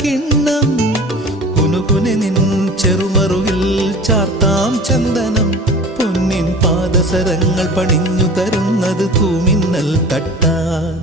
കിണ്ണം കുനുകുനെ നിൻ ചെറുമറുകിൽ ചാർത്താം ചന്ദനം പൊന്നിൻ പാദസരങ്ങൾ പണിഞ്ഞു തരുന്നത് തൂമിന്നൽ തട്ടാൻ